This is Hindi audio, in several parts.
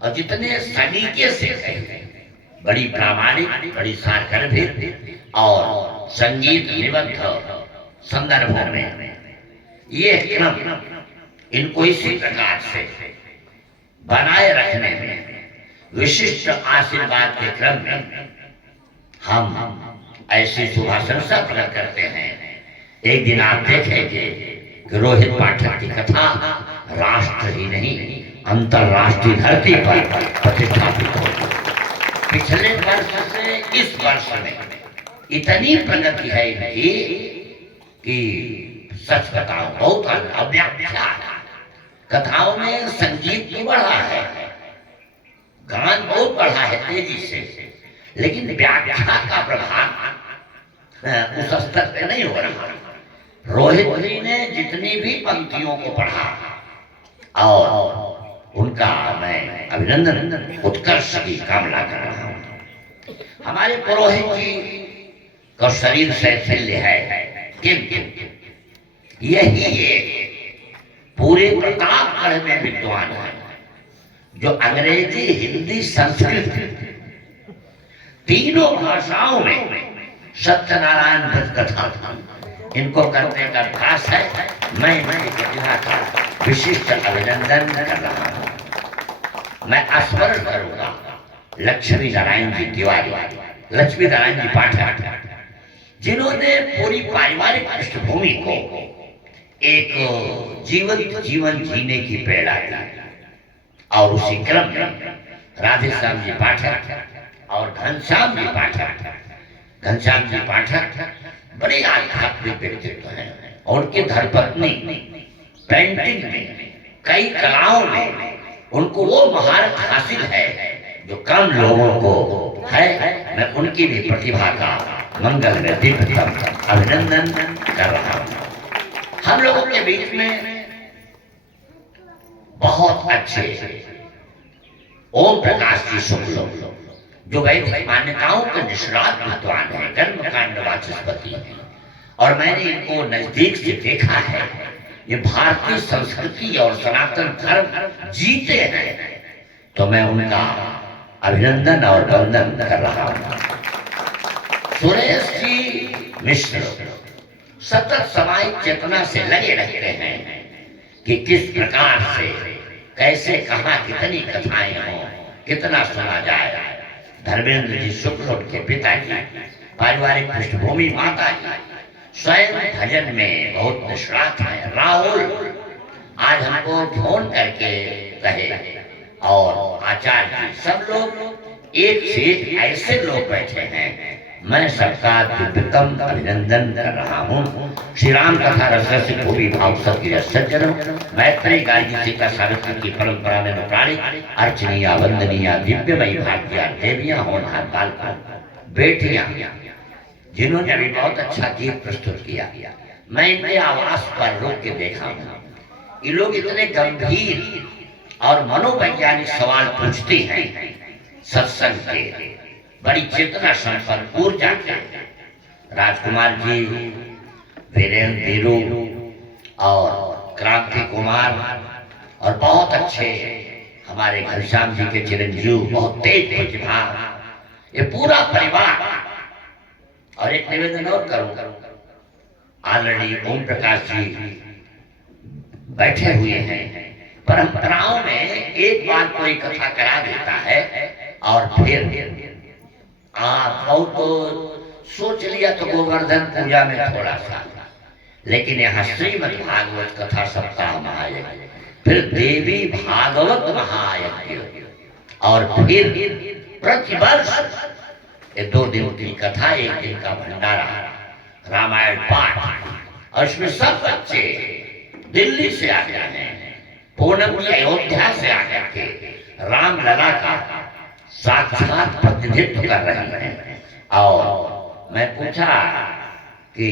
और जितने सलीके से कहे, बड़ी प्रामाणिक, बड़ी सारगर्भित और संगीत निबद्ध संदर्भों में ये क्रम इनको इसी प्रकार से बनाए रखने में विशिष्ट आशीर्वाद के क्रम में हम ऐसी शुभाशंसा प्रकट करते हैं। एक दिन आप देखेंगे कि रोहित पाठक की कथा राष्ट्र ही नहीं अंतरराष्ट्रीय धरती पर प्रतिष्ठापित होगी। पिछले वर्ष से इस वर्ष में इतनी प्रगति है इनकी कि सच बताओ बहुत अव्याख्या कथाओं में संगीत भी बढ़ा है, गान बहुत बढ़ा है तेजी से, लेकिन व्याख्या का प्रभाव उस स्तर पे नहीं हो रहा। रोहित जी ने जितनी भी पंक्तियों को पढ़ा और उनका मैं अभिनंदन उत्कर्ष की कामना कर रहा हूँ। हमारे पुरोहित जी का शरीर शैथिल्य है, किंतु यही एक पूरे प्रतापगढ़ में विद्वान है जो अंग्रेजी, हिंदी, संस्कृत तीनों भाषाओं में सत्यनारायण व्रत कथा इनको करने का अभ्यास है। मैं इनकी प्रतिभा का विशिष्ट अभिनंदन कर रहा हूँ। मैं स्मरण करूंगा लक्ष्मी नारायण जी तिवारी, लक्ष्मी नारायण जी पाठक, जिन्होंने पूरी पारिवारिक पृष्ठभूमि को एक जीवन जीने की प्रेरणा दी। और उसी क्रम में राधेश्याम जी पाठक और घनश्याम जी पाठक बड़े आध्यात्मिक व्यक्तित्व हैं और उनकी धर्मपत्नी पेंटिंग में, कई कलाओं में उनको वो महारत हासिल है जो कम लोगों को है। मैं उनकी भी प्रतिभा का मंगल में दिव्यतम अभिनंदन कर रहा हूँ। हम लोगों के बीच में बहुत अच्छे ओम प्रकाश जी शुक्ल जो वैदिक मान्यताओं के निष्णात विद्वान है, कर्मकांड वाचस्पति है, और मैंने इनको नजदीक से देखा है। ये भारतीय संस्कृति और सनातन धर्म जीते हैं, तो मैं उनका अभिनंदन और वंदन कर रहा हूँ। सुरेश जी मिश्र सतत सामाजिक चेतना से लगे रहते हैं कि किस प्रकार से, कैसे, कहाँ कितनी कथाएं हों, कितना सुना जाए। धर्मेंद्र जी शुक्ल उनके पिताजी, पारिवारिक पृष्ठभूमि माता जी स्वयं भजन में बहुत निष्णात हैं। राहुल आज हमको फोन करके कहे, और आचार्य जी, सब लोग एक से एक ऐसे लोग बैठे हैं। मैं सबका दिव्यतम अभिनंदन कर रहा हूँ। श्री राम कथा रस भूमि भाव सत्य सज्जनों, मैत्री गायत्री सीता सावित्री की परंपरा में अनुप्राणित अर्चनीय वंदनीय दिव्यमयी भाग्या देवियां होनहार बालका बेटियां, जिन्होंने अभी बहुत अच्छा गीत प्रस्तुत किया। मैं इनके आवास पर रुक के देखा हूँ। ये लोग इतने गंभीर और मनोवैज्ञानिक सवाल पूछते हैं सत्संग के, बड़ी चेतना संपन्न ऊर्जा के। राजकुमार जी, वीरेंद्र वीरू और क्रांति कुमार और बहुत अच्छे हमारे घनश्याम जी के चिरंजीव, बहुत तेज प्रतिभा, ये पूरा परिवार। और एक निवेदन और करूं, ऑलरेडी ओम प्रकाश जी बैठे हुए हैं। परंपराओं में एक बार कोई कथा करा देता है और फिर आप तो सोच लिया तो गोवर्धन पूजा में थोड़ा सा, लेकिन यहाँ श्रीमद् भागवत कथा सप्ताह महायज्ञ, फिर देवी भागवत महायज्ञ, और फिर प्रतिवर्ष ये 2 दिन की कथा, 1 दिन का भंडारा, रामायण पाठ, और इसमें सब बच्चे दिल्ली से आ गए हैं, पूनम की अयोध्या से आ के रामलला का साक्षात प्रतिनिधित्व कर रहे हैं। और मैं पूछा कि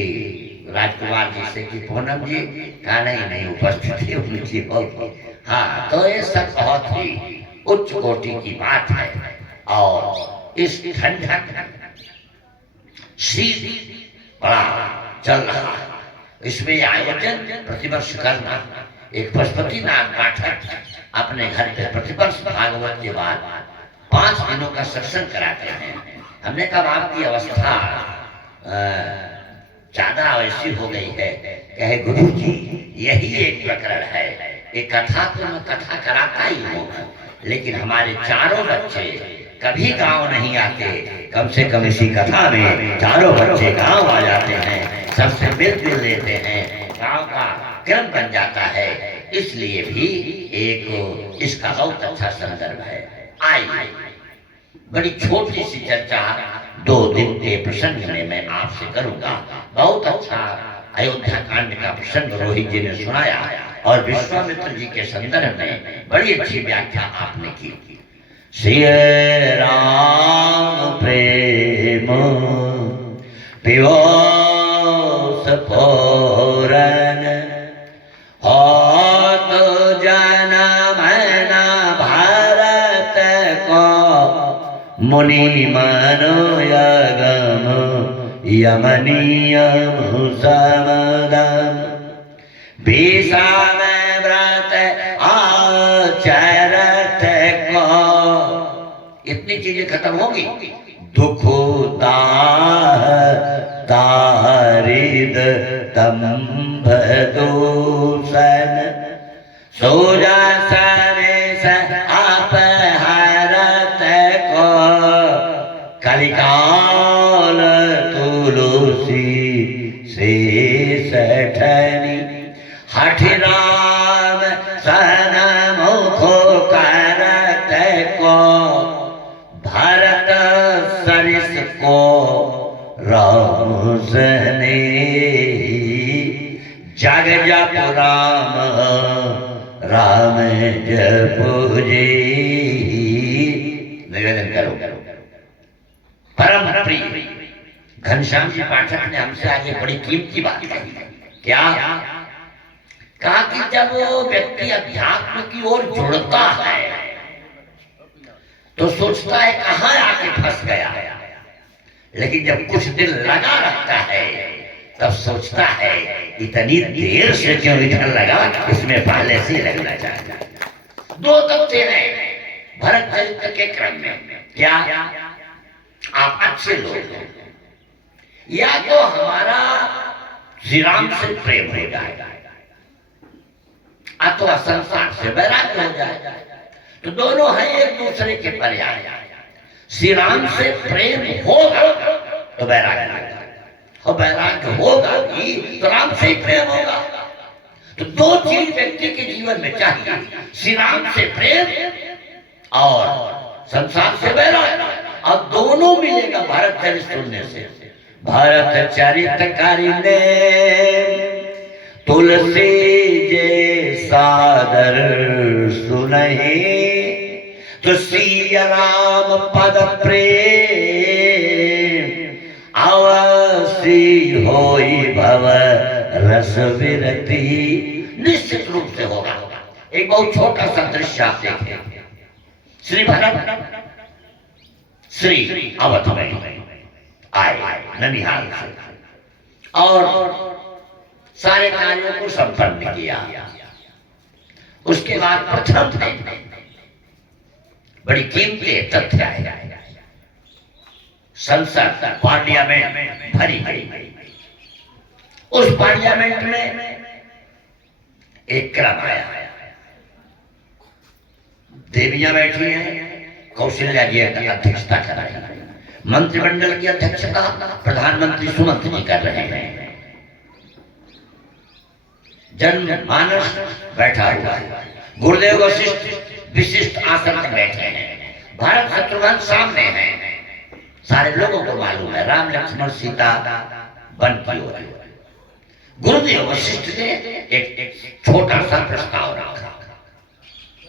राजकुमार जी से कि पूनम जी कहा नहीं उपस्थित है उनकी होगी। हाँ, तो ये सब बहुत ही उच्च कोटि की बात है। और इस ठंडक शीत बड़ा चल रहा है, इसमें आयोजन प्रतिवर्ष करना। एक पशुपतिनाथ पाठक अपने घर पे प्रतिवर्ष भागवत के बाद 5 दिनों का सत्संग कराते हैं। हमने कहा आपकी अवस्था ज्यादा वैसी हो गई है। कहे गुरु जी यही एक प्रकरण है, एक कथा तो मैं कथा कराता ही हूँ, लेकिन हमारे चारों बच्चे कभी गांव नहीं आते। कम से कम इसी कथा में चारों बच्चे गांव आ जाते हैं, सबसे मिल जुल लेते हैं, गांव का क्रम बन जाता है। इसलिए भी एक इसका बहुत अच्छा संदर्भ है। आइए बड़ी छोटी सी चर्चा 2 दिन के प्रसंग में मैं आपसे करूंगा। बहुत अच्छा अयोध्या कांड का प्रसंग रोहित जी ने सुनाया और विश्वामित्र जी के संदर्भ में बड़ी अच्छी व्याख्या आपने की। श्री राम प्रेम पियोस पूरन हो तो जनम न भारत को मुनि मनोयगम यमनियम समदम विषम व्रत आचरत को। इतनी चीजें खत्म होगी। दुख तारिद तंभ दूषण सोजा सरेश अपहरत को कलिकाल तुलसी से सठनी हठ राम सन मुखो करत को भरत सरिस को राम सने जग जप राम राम जप जी। निवेदन करो। परम प्रिय घनश्याम जी पाठक ने हमसे आगे बड़ी कीमती बात कही। क्या कहा कि जब व्यक्ति अध्यात्म की ओर जुड़ता है तो सोचता है कहां आके फंस गया, लेकिन जब कुछ दिन लगा रहता है तब सोचता है इतनी देर से क्यों इधर लगा, इसमें पहले से लगना चाहिए। 2 तथ्य हैं भरत चरित्र के क्रम में। क्या आप अच्छे लोग हैं, या तो हमारा श्री राम से प्रेम हो जाएगा अथवा संसार से वैराग्य हो जाएगा। तो दोनों हैं एक दूसरे के पर्याय। श्री राम से प्रेम होगा तो वैराग्य होगा, और वैराग्य होगा भी तो राम से ही प्रेम होगा। तो 2 चीज व्यक्ति के जीवन में चाहिए, श्री राम से प्रेम और संसार से वैराग्य, और दोनों मिलेगा भरत चरित सुनने से। भरत चरित करिने तुलसी जे सादर सुनहि तो सिया राम पद प्रेम अवश्य होई भव रस विरति। निश्चित रूप से होगा। एक बहुत छोटा सा दृश्य आप देखें। श्री भरत श्री अवध में आए ननिहाल से और सारे कार्यों को संपन्न किया। उसके बाद प्रथम बड़ी कीमती तथ्य आए। संसद पार्लियामेंट भरी गई। उस पार्लियामेंट में एक क्रम आया। देवियां बैठी हैं, कौशल्या जी अध्यक्षता कर रहे हैं, मंत्रिमंडल की अध्यक्षता प्रधानमंत्री सुमंत जी कर रहे हैं, जनमानस बैठा हुआ है, गुरुदेव वशिष्ठ विशिष्ट आसन पर बैठे हैं, भरत शत्रुघ्न सामने हैं। सारे लोगों को मालूम है राम लक्ष्मण सीता वन की ओर। गुरुदेव वशिष्ठ ने एक छोटा सा प्रस्ताव रखा।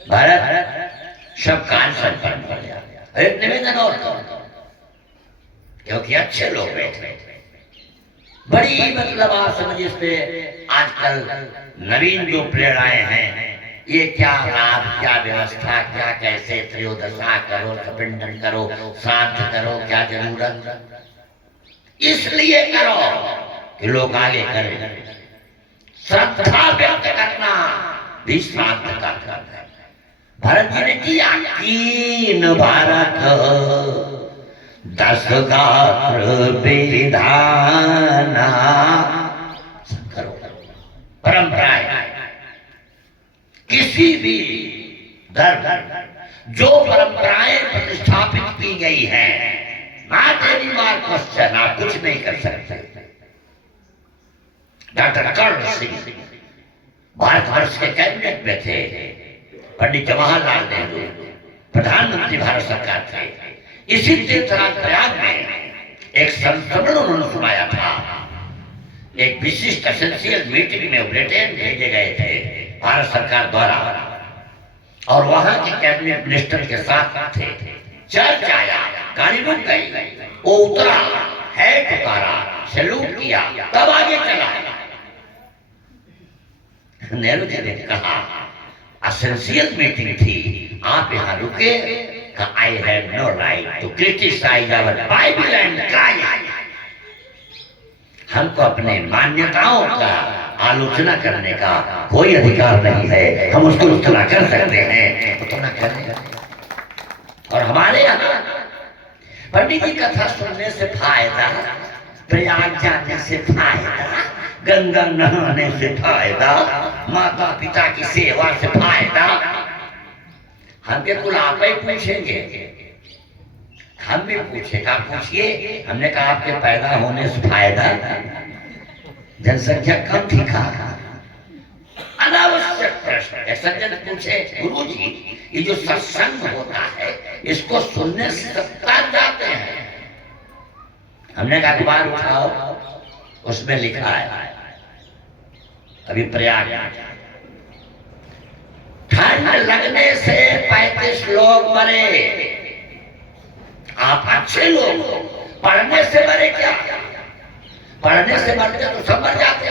भरत सब कार्य संपन्न हो गया। एक निवेदन और क्योंकि अच्छे लोग बैठे, बड़ी मतलब आप समझिए इस पे आजकल नवीन जो प्रेरणाएं हैं, ये क्या लाभ, क्या व्यवस्था, क्या कैसे त्रयोदशा करो, कपिंडन करो, श्राद्ध करो, क्या जरूरत, इसलिए करो कि लोग आगे करें। श्रद्धा व्यक्त करना भी श्राद्ध का कर्म है। भरत जी ने किया कीन भारत 10 गात्र विधाना। करो परंपराएं, किसी भी धर्म जो परंपराएं प्रतिष्ठापित की गई हैं, नॉट एनी मोर क्वेश्चन, आप कुछ नहीं कर सकते। डॉक्टर कर्ण सिंह भारतवर्ष के कैबिनेट में थे, पंडित जवाहरलाल नेहरू प्रधानमंत्री भारत सरकार थे। इसी तीर्थराज प्रयाग में एक संस्मरण उन्होंने सुनाया था। एक विशिष्ट एसेंशियल मीटिंग में ब्रिटेन भेजे गए थे भारत सरकार द्वारा, और वहां के कैबिनेट मिनिस्टर के साथ थे। चर्च आया, गाड़ी रुक गई, वो उतरा, हैट उतारा, सैल्यूट किया, तब आगे चला। नेहरू जी ने कहा एसेंशियल मीटिंग थी, आप यहाँ रुके, I have no right to criticise our Bible and Christ. हमको अपने मान्यताओं का आलोचना करने का कोई अधिकार नहीं है, हम उसको उतना कर सकते हैं उतना करें। और हमारे यहाँ पंडित जी कथा सुनने से फायदा, प्रयाग जाने से फायदा, गंगा नहाने से फायदा, माता पिता की सेवा से फायदा। हम बिल्कुल आप ही पूछेंगे, हम भी पूछेगा, पूछिए। हमने कहा आपके पैदा होने से फायदा, जनसंख्या कम थी, कहा अनावश्यक प्रश्न। एक सज्जन पूछे, गुरु जी ये जो सत्संग होता है इसको सुनने से सत्तार जाते हैं। हमने कहा अखबार उठाओ, उसमें लिखा है अभी प्रयाग ठंड लगने से 35 लोग मरे। आप अच्छे लोग पढ़ने से मरे क्या? पढ़ने से मरते तो सब मर जाते,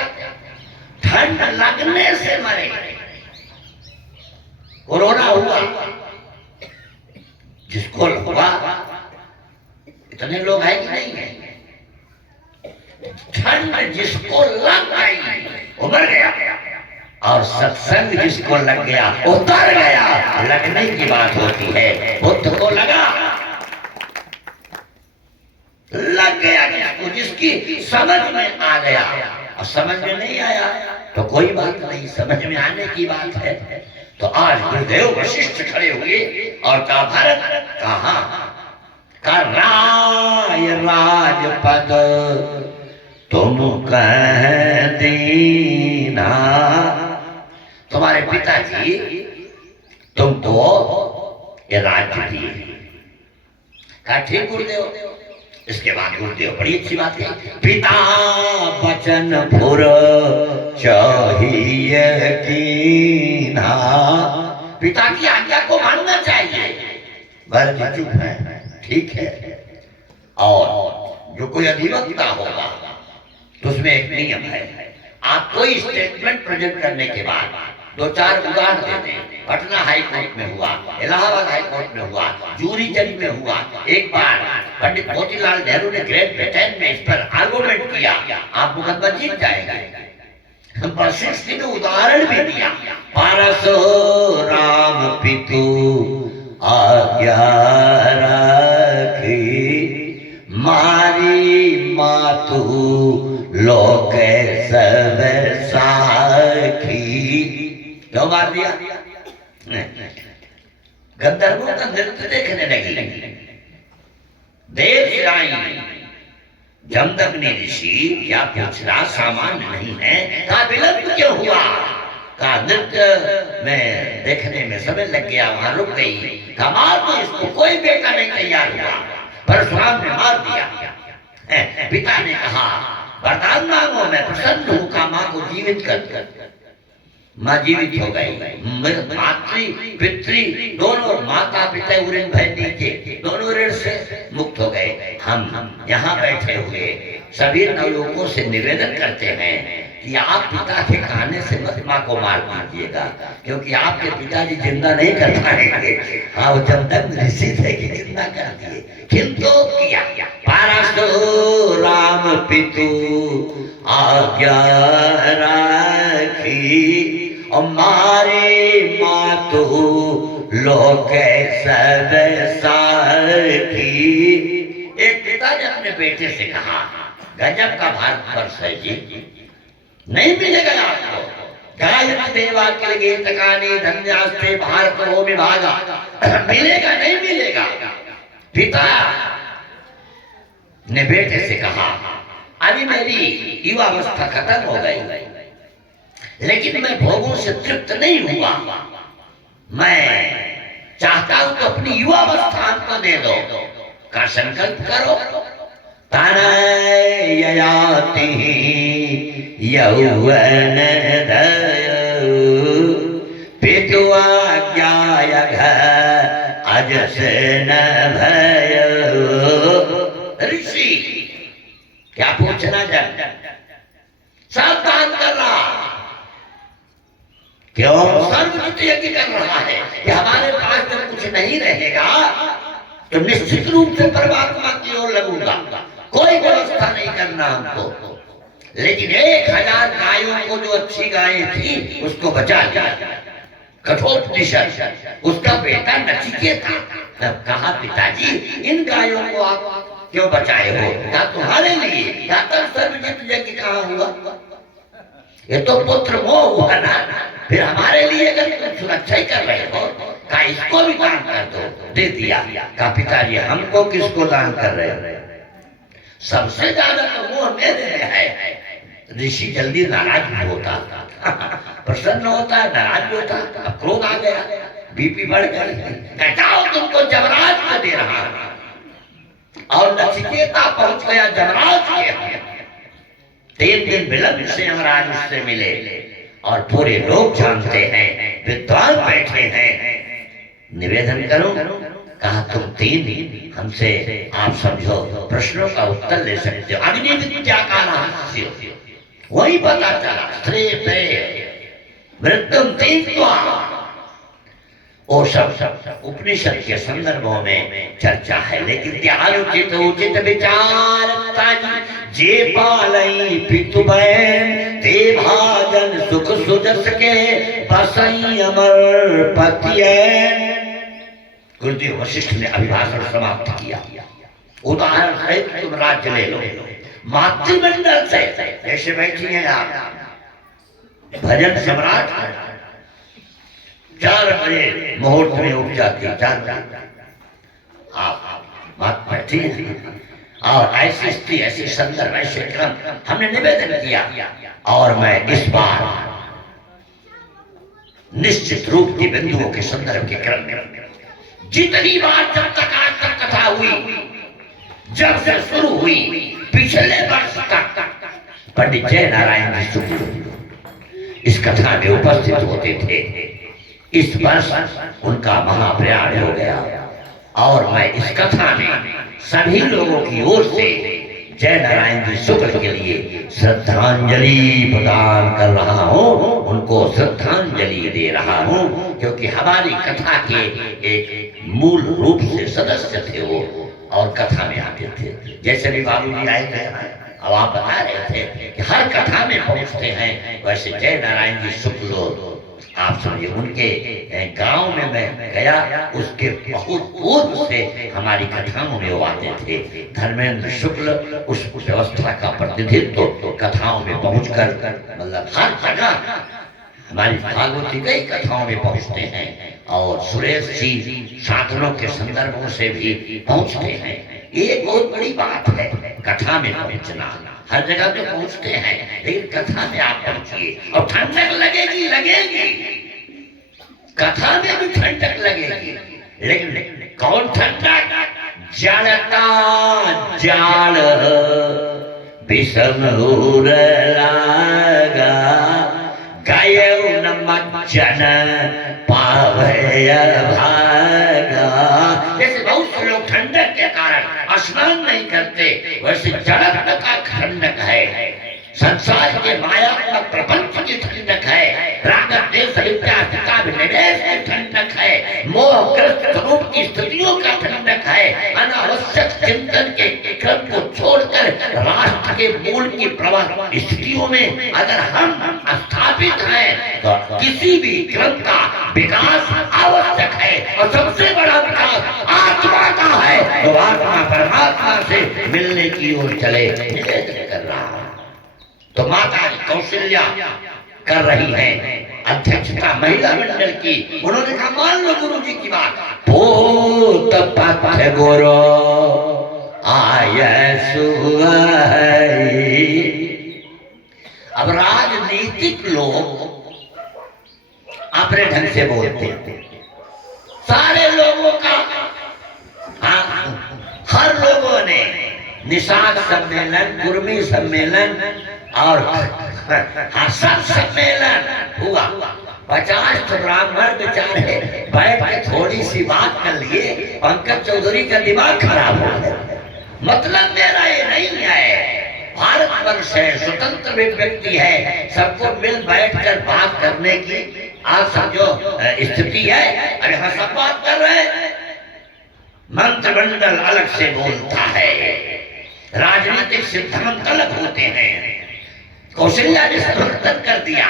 ठंड लगने से मरे। कोरोना हुआ, जिसको हुआ इतने लोग हैं कि नहीं है? ठंड जिसको लग गई वो मर गया, और सत्संग जिसको लग गया वो तर गया। लगने की बात होती है, बुद्ध को लगा, लग गया जिसको, जिसकी समझ में आ गया। और समझ में नहीं आया तो कोई बात नहीं, समझ में आने की बात है। तो आज गुरुदेव वशिष्ठ खड़े हुए और कहा भारत कहा का राय राजपद तुम कह दीना। तुम्हारे पिताजी तुमको ये राज्य दिए। कहा ठीक गुरुदेव। इसके बाद गुरुदेव बड़ी अच्छी बात है, पिता बचन फुर चाहिए कीना। पिता की आज्ञा को मानना चाहिए। भरत चुप है, ठीक है। और जो कोई अधिवक्ता होगा तो उसमें एक नियम है, आप कोई स्टेटमेंट प्रेजेंट करने के बाद 2-4 उदाहरण दे दें। पटना हाई कोर्ट में हुआ, इलाहाबाद हाई कोर्ट में हुआ, जूरी जज में हुआ। एक बार पंडित मोतीलाल नेहरू ने ग्रेट ब्रिटेन में इस पर आर्गुमेंट किया, आप मुकदमा जीत जाएंगे। वशिष्ठ ने उदाहरण भी दिया, पारसो राम पितु आज्ञा रखी, मारी मातु लोक सब साखी। क्यों मार दिया? गंधर्वों का नृत्य देखने लगी। देव आई जमदग्नि ऋषि या पूछना सामान्य नहीं है, का विलंब क्यों हुआ? का नृत्य में देखने में समय लग गया, वहां रुक गई। का मार दो इसको, कोई बेटा नहीं तैयार हुआ। परशुराम ने मार दिया। पिता ने कहा वरदान मांगो, मैं प्रसन्न हूं। का मां को जीवित कर। माँ जीवित हो गई। मातृ पितृ दोनों, माता पिता उऋण भय नीचे, दोनों ऋण से मुक्त हो गए। हम यहाँ बैठे हुए सभी नवयुवकों से निवेदन करते हैं कि आप पिता के कहने से मत माँ को मार दीजिएगा, क्योंकि आपके पिताजी जिंदा नहीं कर पाएंगे। हाँ, वो जब तक ऋषि थे कि जिंदा कर दिए, किंतु किया पारसो राम पितु आज्ञा राखी, मारे मातु सब साखी। एक पिता ने अपने बेटे से कहा, गजब का भारतवर्ष है जी, नहीं मिलेगा आपको। गायत्री देवा के गीत गाने धन्यास्ते भारत हो विभागा, मिलेगा नहीं मिलेगा। पिता ने बेटे से कहा, अभी मेरी युवावस्था खत्म हो गई, लेकिन मैं भोगों से तृप्त नहीं हुआ। मैं चाहता हूं तो अपनी युवावस्था हमको दे दो। का संकल्प करो। तनययाति यौवन पितुआज्ञाय अजस न भयो। ऋषि क्या पूछना चाहते, सावधान कर रहा, क्यों सर्वजित यज्ञ कर रहा है कि हमारे पास जब कुछ नहीं रहेगा तो निश्चित रूप से परमात्मा की ओर लगूंगा। कोई व्यवस्था नहीं करना हमको। लेकिन 1000 गायों को जो अच्छी गायें थी उसको बचा दिया। कठोपनिषद उसका बेटा नचिकेता तब कहा, पिताजी इन गायों को आप क्यों बचाए हो? क्या तुम्हारे लिए? क्या तब सर्वजित यज्ञ कहाँ हुआ? ये तो पुत्र मोह हुआ ना। फिर हमारे लिए अगर तुम सुरक्षा ही कर रहे हो, का इसको भी दान कर दो। दे दिया। का पिताजी हमको किसको दान कर रहे हो? सबसे ज्यादा तो मोह मेरे में है। ऋषि जल्दी नाराज भी होता, प्रसन्न होता, नाराज भी होता। अब क्रोध आ गया, बीपी बढ़ गई। जाओ तुमको जमराज को दे रहा। और नचिकेता पहुंच गया जमराज के। 3 दिन विलंब से यमराज उससे मिले और पूरे लोग जानते हैं, विद्वान बैठे हैं। निवेदन करूं, कहा तुम 3 दिन हमसे आप समझो प्रश्नों का उत्तर ले सकते हो। अग्नि विद्या का रहस्य वही पता चला। स्त्री पे मृत्युम 3 वो सब उपनिषद के संदर्भों में चर्चा है। लेकिन त्यालोचित उचित विचार जे पालई पितु बहन ते भाजन सुख सुजस के बसई अमर पति। गुरुदेव वशिष्ठ ने अभिभाषण समाप्त किया। उदाहरण है, तुम राज्य ले लो, मातृमंडल से जैसे बैठी हैं आप, भजन सम्राट 4 बजे मुहूर्त में उठ जाती है। 4 बजे आप बात बैठी और ऐसी स्थिति, ऐसी संदर्भ, ऐसे क्रम हमने निवेदन किया। और मैं इस बार निश्चित रूप की बिंदुओं के संदर्भ के क्रम में जितनी बार जब तक आज तक कथा हुई, जब से शुरू हुई पिछले वर्ष तक पंडित जय नारायण जी शुक्ल इस कथा में उपस्थित होते थे। इस वर्ष उनका महाप्रयाण हो गया और मैं इस कथा में सभी लोगों की ओर से जय नारायण जी शुक्ल के लिए श्रद्धांजलि प्रदान कर रहा हूँ। उनको श्रद्धांजलि दे रहा हूँ क्योंकि हमारी कथा के एक मूल रूप से सदस्य थे वो और कथा में आते थे। जैसे भी बाबू जी आए थे, अब आप बता रहे थे कि हर कथा में पहुंचते हैं, वैसे जय नारायण जी शुक्ल आप समझिए उनके गांव में मैं गया, उसके बहुत पूर्व से हमारी कथाओं में वो आते थे। धर्मेंद्र शुक्ल उस व्यवस्था का प्रतिनिधित्व तो कथाओं में पहुंचकर मतलब हर जगह हमारी भागवती कई कथाओं में पहुंचते हैं और सुरेश जी साधनों के संदर्भों से भी पहुंचते हैं। ये बहुत बड़ी बात है कथा में पहुंचना। हर जगह तो पहुंचते हैं लेकिन कथा में आप पहुंचिए और ठंडक लगेगी, कथा में भी ठंडक लगेगी। लेकिन कौन ठंडक? जड़ता जाड़ विषम लागा गयो न मज्जन पावय भागा। जैसे बहुत से लोग ठंडक के कारण स्नान नहीं करते, वैसे जड़ता का ठंडक है, संसार के मायात्मक प्रपंच की ठंडक है, राग देश विद्या विनिवेश की ठंडक है, मोहग्रस्त स्वरूप की स्थितियों का ठंडक है। अनावश्यक चिंतन के क्रम को छोड़कर राष्ट्र के मूल की प्रवाह स्थितियों में अगर हम स्थापित हैं तो किसी भी क्रम का विकास आवश्यक है और सबसे बड़ा विकास से मिलने की ओर चले, निवेदन कर रहा। तो माता कौशल्या कर रही है अध्यक्षता महिला मंडल की। उन्होंने कहा मान लो गुरु जी की बात, पूत पथ गुरु आय सुहाई। अब राजनीतिक लोग अपने ढंग से बोलते हैं, सारे लोगों का, हर लोगों ने निषाद सम्मेलन, कुर्मी सम्मेलन और सब सम्मेलन हुआ। 50 ब्राह्मण बेचारे बैठ के थोड़ी सी बात कर लिए, पंकज चौधरी का दिमाग खराब हो गया। मतलब मेरा ये नहीं है, भारतवर्ष है, स्वतंत्र व्यक्ति है, सबको मिल बैठ कर बात करने की आज समझो स्थिति है। अरे हम सब बात कर रहे हैं, मंत्रिमंडल अलग से बोलता है, राजनीतिक सिद्धांत अलग होते हैं। कौशल्या ने समर्थन कर दिया।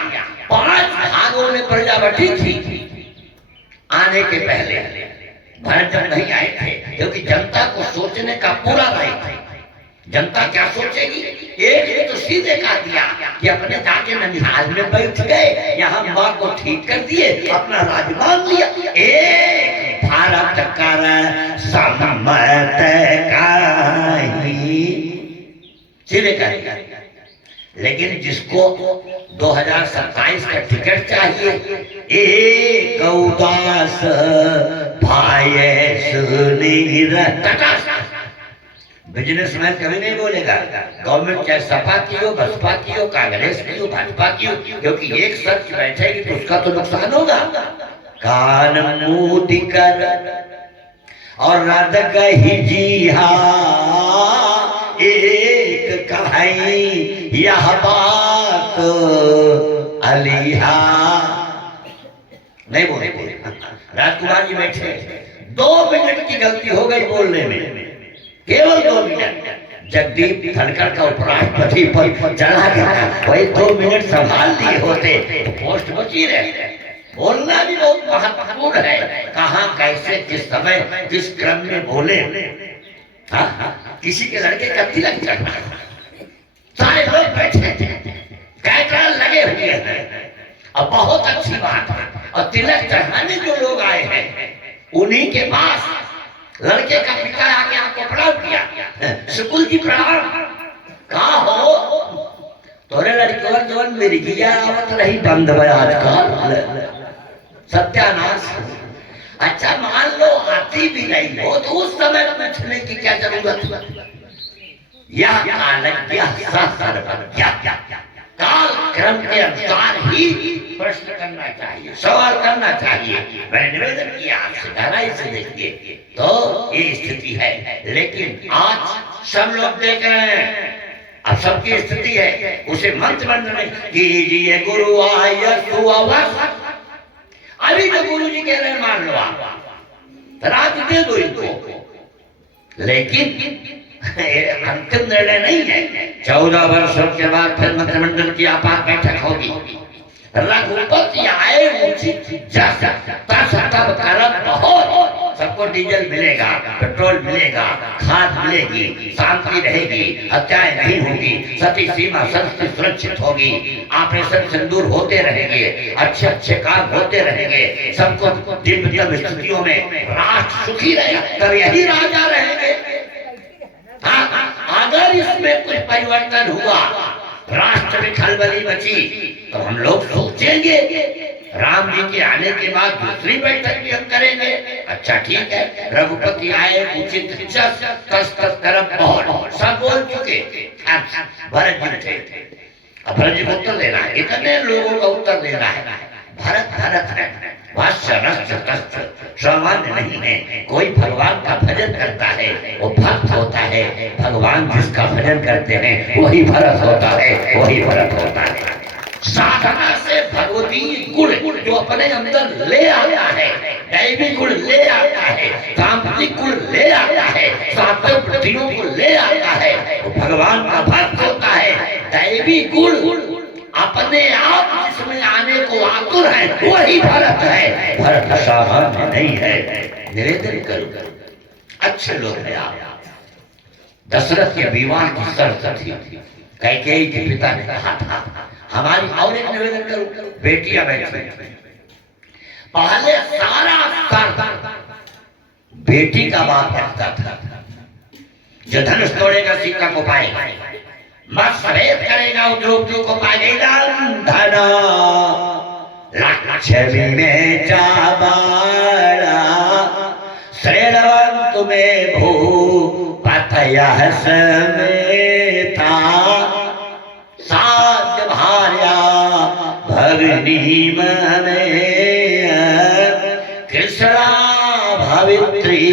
5 भागों में प्रजा बटी थी आने के पहले, भरत जब नहीं आए थे, क्योंकि जनता को सोचने का पूरा राइट है। जनता क्या सोचेगी? एक ने तो सीधे कहा दिया कि अपने जाके ननिहाल में बैठ गए, यहाँ माँ को ठीक कर दिए, अपना राज मान लिया। एक भारत कर सम्मत सीधे कर। लेकिन जिसको 2027 का टिकट चाहिए, एक उदास भाई बिजनेसमैन कभी नहीं बोलेगा। गवर्नमेंट चाहे सपा की हो, बसपा की हो, कांग्रेस की हो, भाजपा की हो, क्योंकि एक सच बैठेगी तो उसका तो नुकसान होगा। कान मुंह कर और रद कही जी हा, एक कहाई यह बात अलीहा नहीं बोले। राजकुमार जी बैठे, 2 मिनट की गलती हो गई बोलने में, केवल 2 मिनट। जगदीप धनखड़ का उपराष्ट्रपति पर चढ़ा गया, वही 2 मिनट संभाल लिए होते तो पोस्ट बची रहे। बोलना भी बहुत महत्वपूर्ण है, कहाँ कैसे किस समय किस क्रम में बोले। किसी के लड़के का तिलक चढ़ना, सारे लोग बैठे थे, कैटरल लगे हुए हैं, और बहुत अच्छी बात है। और तिलक चढ़ाने जो लोग आए हैं, उन्हीं के पास लड़के का पिता आके आपको प्रणाम किया, शुकुल जी प्रणाम, कहा हो तोरे लड़के जवन मेरी गिया आवत रही बंद है आजकल, सत्यानाश। अच्छा मान लो आती भी नहीं हो तो उस समय पूछने की क्या जरूरत? यह काल क्रम के अनुसार ही प्रश्न करना चाहिए, सवाल करना चाहिए। मैंने निवेदन किया आपसे, गहराई से देखिए तो ये स्थिति है। लेकिन आज सब लोग देख रहे हैं, अब सबकी स्थिति है, उसे मंत्रिमंडल में कीजिए गुरु आय सुअवसर। अभी तो गुरु जी कह रहे हैं मान लो आप, राज दे दो इनको, लेकिन अंतिम निर्णय नहीं है। 14 वर्षों के बाद फिर मंत्रिमंडल की आपात बैठक होगी। रघुपति आए उचित जैसा तब करब बहुत, सबको डीजल मिलेगा, पेट्रोल मिलेगा, खाद मिलेगी, शांति रहेगी, हत्याएं नहीं होगी, सती सीमा संस्कृति सुरक्षित होगी, ऑपरेशन सिंदूर होते रहेंगे, अच्छे अच्छे काम होते रहेंगे, सबको दिव्य स्थितियों में राष्ट्र सुखी रहेगा, तब यही राजा रहेंगे। अगर इसमें कुछ परिवर्तन हुआ, राष्ट्र में खलबली बची, तो हम लोग सोचेंगे राम जी के आने के बाद दूसरी बैठक भी हम करेंगे। अच्छा ठीक है, रघुपति आए उचित तस तरफ बहुत, सब बोल चुके। भरत जी थे, अब भरत जी को उत्तर देना है, इतने लोगों का उत्तर देना है। भरत भरत है, सामान्य नहीं है। कोई भगवान का भजन करता है वो भक्त होता है, भगवान जिसका भजन करते हैं वही भरत होता है, वही भरत होता है। साधना से भगवती गुण जो अपने अंदर ले आता है, दैवी गुण ले आता है, सात्विक गुण ले आता है, सात्विक वृत्तियों को ले आता है, वो भगवान का भक्त होता है। दैवी गुण अपने आप जिसमें आने को आतुर है वही भरत है, भरत सामान्य नहीं है। निवेदन करो, अच्छे लोग हैं आप, दशरथ के विवाह की शर्त थी। कैकेयी के पिता ने कहा था हमारी और एक निवेदन करूं, बेटियां बैठी, पहले सारा स्तर बेटी का बाप रखता था। जो धनुष तोड़ेगा सीता को पाएगा, मतभेद करेगा उद्योगियों को पाएगा। धना लक्ष्मी में चाबाड़ा श्रेणवंत में भूपतया समेता साध्य भार्या भगनी में कृष्णा भवित्री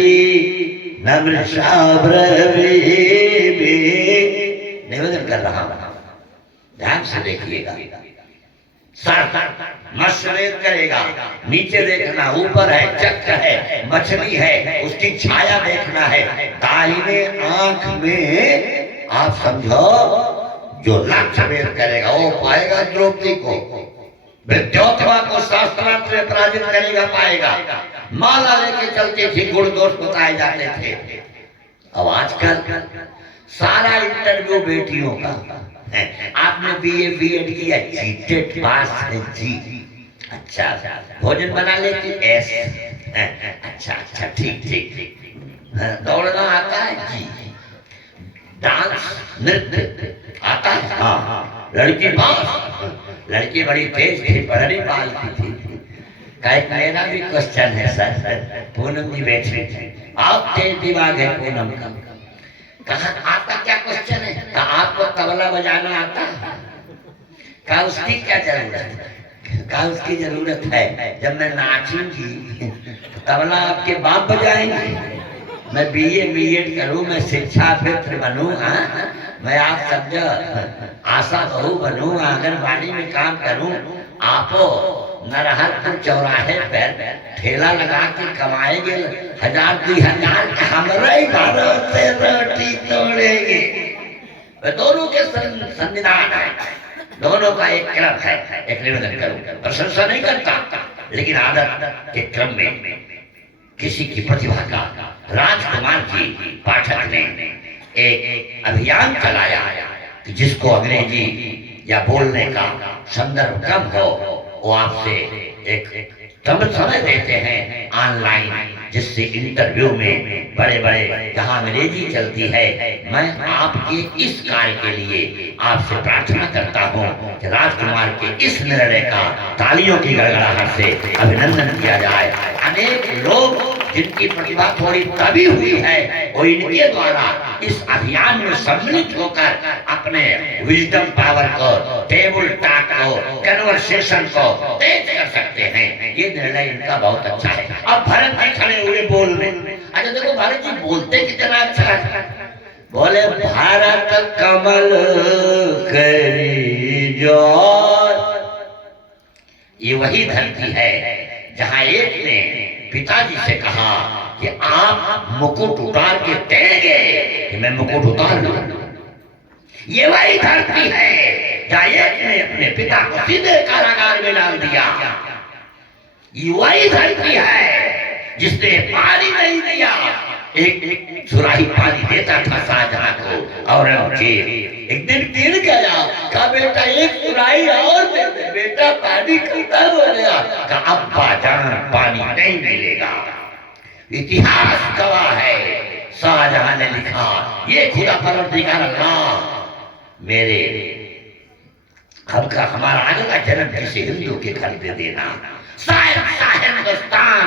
नमृषा ब्रवीबी। निवेदन कर रहा हूं, ध्यान से देखिएगा। सर मशवेद करेगा, नीचे देखना, ऊपर है चक्र है, मछली है, उसकी छाया देखना है। दाहिने आंख में आप समझो जो लक्ष्य वेद करेगा वो पाएगा द्रौपदी को, विद्योत्वा को शास्त्रार्थ में पराजित करेगा पाएगा। माला लेके चलती थी, गुण दोष बताए जाते थे। अब आजकल सारा इंटरव्यू बेटियों का है। आपने बीए बीएड किया, जीटेट पास है जी, अच्छा भोजन बना लेती एस, अच्छा अच्छा ठीक ठीक ठीक, दौड़ना आता है जी, डांस नृत्य आता है हाँ, लड़की पास, लड़की बड़ी तेज थी, बड़ी बाल की थी। मेरा भी क्वेश्चन है सर, पूनम जी बैठे थे, आप तेज दिमाग है पूनम का, कहा आपका क्या क्वेश्चन है? कहा आपको तबला बजाना आता है? कहा उसकी क्या जरूरत है? कहा उसकी जरूरत है, जब मैं नाचूंगी तबला आपके बाप बजाएंगे। मैं बीए बीएड करूं, मैं शिक्षा मित्र बनूं, मैं आप समझो आशा बहू बनूं, आंगनबाड़ी में काम करूं, आपो नरहरपुर चौराहे पर ठेला लगा के कमाएंगे 1000-2000, हमारे घरों से रोटी तोड़ेंगे। दोनों के संविधान है, दोनों का एक क्रम है। एक निवेदन करूं, प्रशंसा नहीं करता, लेकिन आदत के क्रम में किसी की प्रतिभा का राजकुमार जी पाठक ने एक अभियान चलाया कि जिसको अंग्रेजी या बोलने का संदर्भ कम हो वो आपसे एक समय देते हैं ऑनलाइन, जिससे इंटरव्यू में बड़े बड़े जहां अंग्रेजी चलती है। मैं आपके इस कार्य के लिए आपसे प्रार्थना करता हूं कि राजकुमार के इस निर्णय का तालियों की गड़गड़ाहट से अभिनंदन किया जाए। अनेक लोग जिनकी प्रतिभा थोड़ी दबी हुई है वो इनके द्वारा इस अभियान में सम्मिलित होकर अपने विजडम पावर को, टेबल टॉक को, कन्वर्सेशन को तेज कर सकते हैं। ये निर्णय इनका बहुत अच्छा है। अब भरत जी खड़े हुए बोलने, अच्छा देखो भरत जी बोलते कितना अच्छा है। बोले भारत कमल करी जोर, ये वही धरती है जहां एक ने पिताजी से कहा कि आप मुकुट उतार के देंगे कि मैं मुकुट उतार लूं। ये वही धरती है जहां एक ने अपने पिता को सीधे कारागार में डाल दिया। ये वही धरती है जिसने पानी नहीं दिया, एक सुराही पानी देता था शाहजहां को, औरंगजेब एक दिन गिर गया, कहा बेटा एक सुराही और दे दे, बेटा पानी खत्म हो गया, कहा अब्बा जान पानी नहीं मिलेगा। इतिहास गवाह है, शाहजहां ने लिखा ये खुदा परवरदिगार अल्लाह मेरे हमारा अगला जन्म किसी हिंदू के घर दे देना। शायद हिंदुस्तान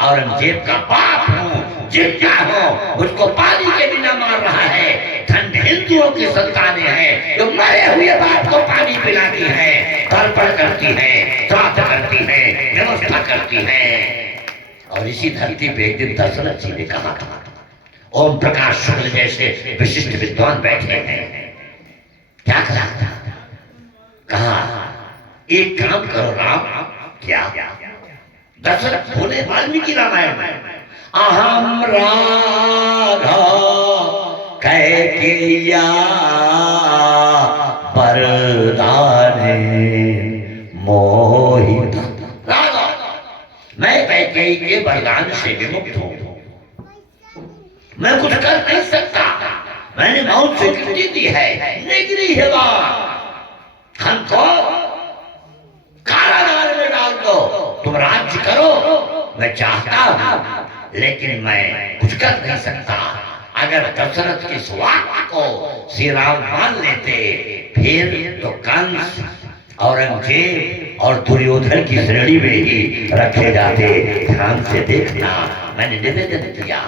औरंगजेब का बाप हूँ, जितना हो उसको पानी के बिना मार रहा है। ठंड हिंदुओं की संतानें हैं जो मरे हुए बाप को पानी पिलाती है, तर्पण करती है, श्राद्ध करती है, व्यवस्था करती है। और इसी धरती पे एक दिन दशरथ जी ने कहा था, ओम प्रकाश शुक्ल जैसे विशिष्ट विद्वान बैठे हैं, क्या कहा था? कहा एक काम करो राम, क्या? दशरथ बोले वाल्मीकि रामायण में अहम राघव कैकेय्या वरदाने मोहिता। राघव मैं कैकेयी के वरदान से विमुक्त हूं, मैं कुछ कर नहीं सकता, मैंने मौत स्वीकृति दी है, निगरी है हमको कारागार में डाल दो, तुम राज्य करो, मैं चाहता हूं लेकिन मैं कुछ कर नहीं सकता। अगर दशरथ की इस वाक्य को श्री राम मान लेते फिर तो कंस, औरंगजेब और दुर्योधन की श्रेणी में ही रखे जाते। ध्यान से देखना, मैंने निवेदन किया,